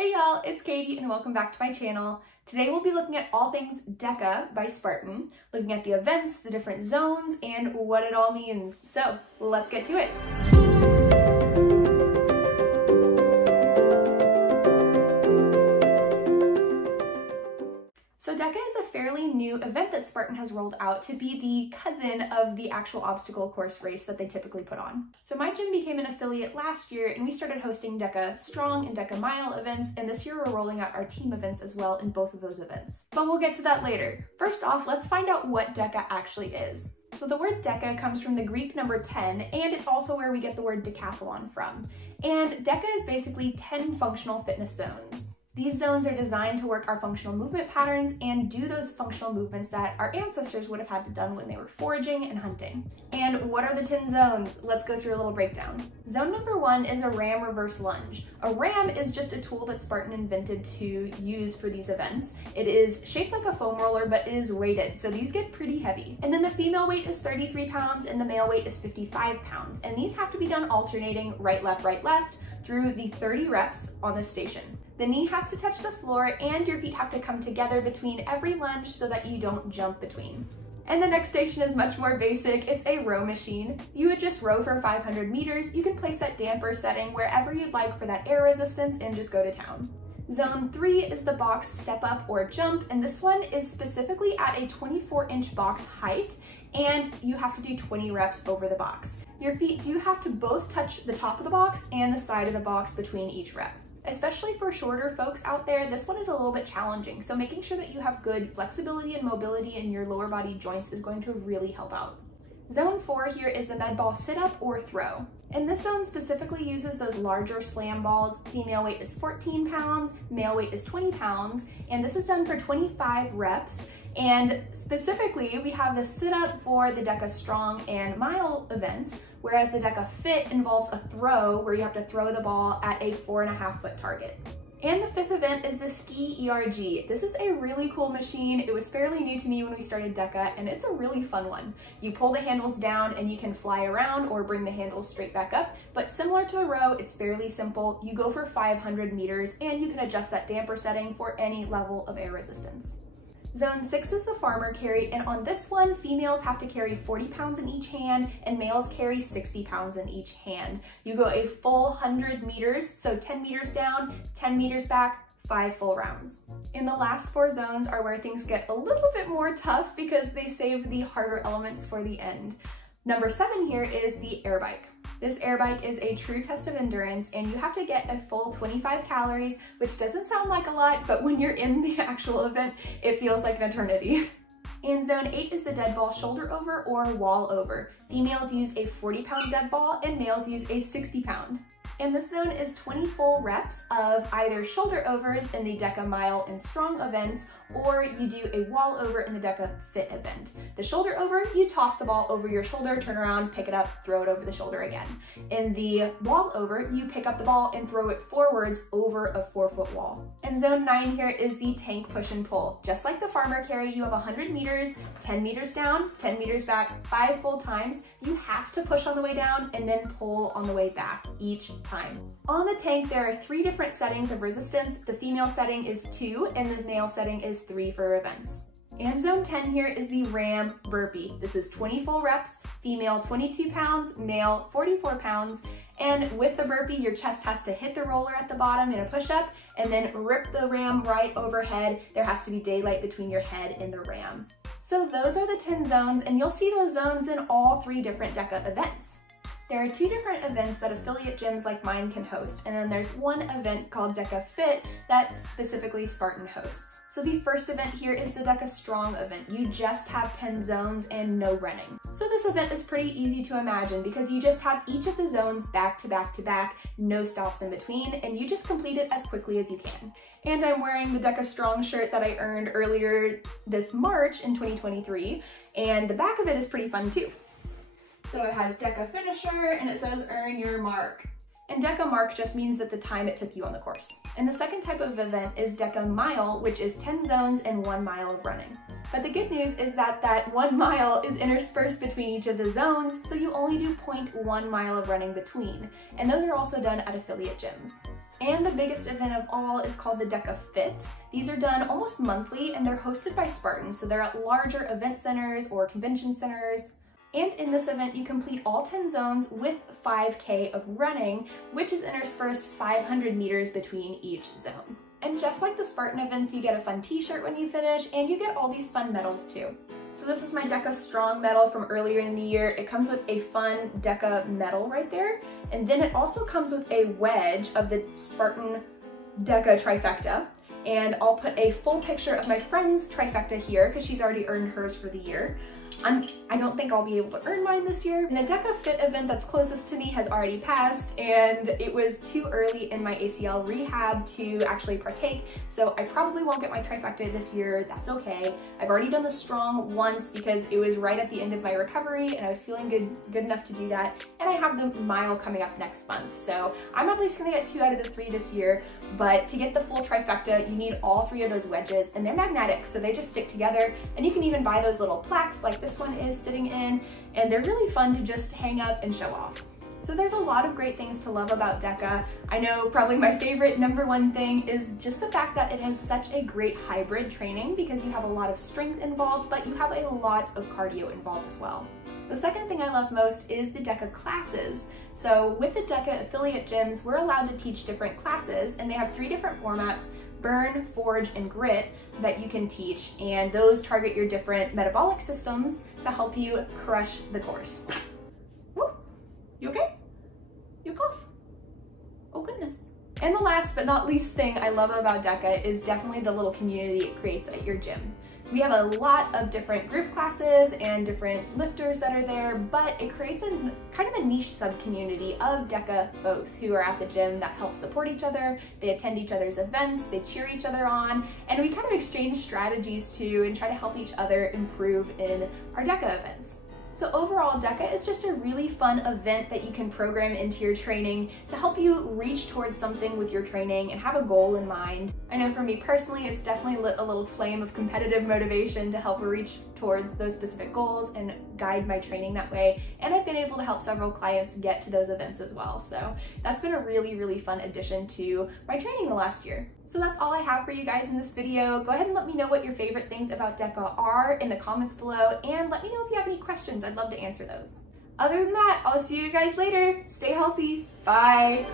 Hey y'all, it's Katie and welcome back to my channel. Today we'll be looking at all things DEKA by Spartan, looking at the events, the different zones, and what it all means. So let's get to it. So DEKA is a fairly new event that Spartan has rolled out to be the cousin of the actual obstacle course race that they typically put on. So my gym became an affiliate last year and we started hosting DEKA Strong and DEKA Mile events, and this year we're rolling out our team events as well in both of those events. But we'll get to that later. First off, let's find out what DEKA actually is. So the word DEKA comes from the Greek number 10, and it's also where we get the word decathlon from. And DEKA is basically 10 functional fitness zones. These zones are designed to work our functional movement patterns and do those functional movements that our ancestors would have had to done when they were foraging and hunting. And what are the 10 zones? Let's go through a little breakdown. Zone number 1 is a ram reverse lunge. A ram is just a tool that Spartan invented to use for these events. It is shaped like a foam roller, but it is weighted, so these get pretty heavy. And then the female weight is 33 pounds and the male weight is 55 pounds. And these have to be done alternating right, left, through the 30 reps on this station. The knee has to touch the floor and your feet have to come together between every lunge so that you don't jump between. And the next station is much more basic. It's a row machine. You would just row for 500 meters. You can place that damper setting wherever you'd like for that air resistance and just go to town. Zone 3 is the box step up or jump, and this one is specifically at a 24-inch box height, and you have to do 20 reps over the box. Your feet do have to both touch the top of the box and the side of the box between each rep. Especially for shorter folks out there, this one is a little bit challenging, so making sure that you have good flexibility and mobility in your lower body joints is going to really help out. Zone 4 here is the med ball sit-up or throw. And this zone specifically uses those larger slam balls. Female weight is 14 pounds, male weight is 20 pounds, and this is done for 25 reps. And specifically, we have the sit-up for the DEKA Strong and Mile events, whereas the DEKA Fit involves a throw where you have to throw the ball at a 4.5-foot target. And the 5th event is the Ski ERG. This is a really cool machine. It was fairly new to me when we started DEKA, and it's a really fun one. You pull the handles down and you can fly around or bring the handles straight back up, but similar to the row, it's fairly simple. You go for 500 meters and you can adjust that damper setting for any level of air resistance. Zone 6 is the farmer carry, and on this one, females have to carry 40 pounds in each hand and males carry 60 pounds in each hand. You go a full 100 meters, so 10 meters down, 10 meters back, 5 full rounds. And the last 4 zones are where things get a little bit more tough because they save the harder elements for the end. Number 7 here is the air bike. This air bike is a true test of endurance, and you have to get a full 25 calories, which doesn't sound like a lot, but when you're in the actual event, it feels like an eternity. And zone 8 is the dead ball shoulder over or wall over. Females use a 40-pound dead ball and males use a 60-pound. And this zone is 20 full reps of either shoulder overs in the DEKA Mile and Strong events, or you do a wall over in the DEKA Fit event. The shoulder over, you toss the ball over your shoulder, turn around, pick it up, throw it over the shoulder again. In the wall over, you pick up the ball and throw it forwards over a 4-foot wall. And zone 9 here is the tank push and pull. Just like the farmer carry, you have 100 meters, 10 meters down, 10 meters back, 5 full times. You have to push on the way down and then pull on the way back each time. On the tank, there are 3 different settings of resistance. The female setting is 2 and the male setting is 3 for events. And zone 10 here is the ram burpee. This is 20 full reps, female 22 pounds, male 44 pounds. And with the burpee, your chest has to hit the roller at the bottom in a push-up and then rip the ram right overhead. There has to be daylight between your head and the ram. So those are the 10 zones, and you'll see those zones in all 3 different DEKA events. There are 2 different events that affiliate gyms like mine can host, and then there's one event called DEKA Fit that specifically Spartan hosts. So the first event here is the DEKA Strong event. You just have 10 zones and no running. So this event is pretty easy to imagine because you just have each of the zones back to back to back, no stops in between, and you just complete it as quickly as you can. And I'm wearing the DEKA Strong shirt that I earned earlier this March in 2023, and the back of it is pretty fun too. So it has DEKA Finisher and it says earn your mark. And DEKA Mark just means that the time it took you on the course. And the second type of event is DEKA Mile, which is 10 zones and 1 mile of running. But the good news is that that 1 mile is interspersed between each of the zones, so you only do 0.1 mile of running between. And those are also done at affiliate gyms. And the biggest event of all is called the DEKA Fit. These are done almost monthly and they're hosted by Spartan, so they're at larger event centers or convention centers. And in this event, you complete all 10 zones with 5K of running, which is interspersed 500 meters between each zone. And just like the Spartan events, you get a fun t-shirt when you finish, and you get all these fun medals too. So this is my DEKA Strong medal from earlier in the year. It comes with a fun DEKA medal right there. And then it also comes with a wedge of the Spartan DEKA trifecta. And I'll put a full picture of my friend's trifecta here because she's already earned hers for the year. I don't think I'll be able to earn mine this year. And the DEKA Fit event that's closest to me has already passed, and it was too early in my ACL rehab to actually partake, so I probably won't get my trifecta this year. That's okay. I've already done the Strong once because it was right at the end of my recovery and I was feeling good enough to do that, and I have the mile coming up next month, so I'm at least gonna get 2 out of the 3 this year. But to get the full trifecta, you need all 3 of those wedges, and they're magnetic, so they just stick together, and you can even buy those little plaques like this one is sitting in, and they're really fun to just hang up and show off. So there's a lot of great things to love about DEKA. I know probably my favorite #1 thing is just the fact that it has such a great hybrid training because you have a lot of strength involved, but you have a lot of cardio involved as well. The second thing I love most is the DEKA classes. So with the DEKA affiliate gyms, we're allowed to teach different classes, and they have 3 different formats: Burn, Forge, and Grit that you can teach, and those target your different metabolic systems to help you crush the course. Woo. You okay? You cough? Oh goodness. And the last but not least thing I love about DEKA is definitely the little community it creates at your gym. We have a lot of different group classes and different lifters that are there, but it creates a kind of a niche sub-community of DEKA folks who are at the gym that help support each other. They attend each other's events, they cheer each other on, and we kind of exchange strategies too and try to help each other improve in our DEKA events. So overall, DEKA is just a really fun event that you can program into your training to help you reach towards something with your training and have a goal in mind. I know for me personally, it's definitely lit a little flame of competitive motivation to help reach towards those specific goals and guide my training that way. And I've been able to help several clients get to those events as well. So that's been a really, really fun addition to my training the last year. So that's all I have for you guys in this video. Go ahead and let me know what your favorite things about DEKA are in the comments below, and let me know if you have any questions. I'd love to answer those. Other than that, I'll see you guys later. Stay healthy. Bye.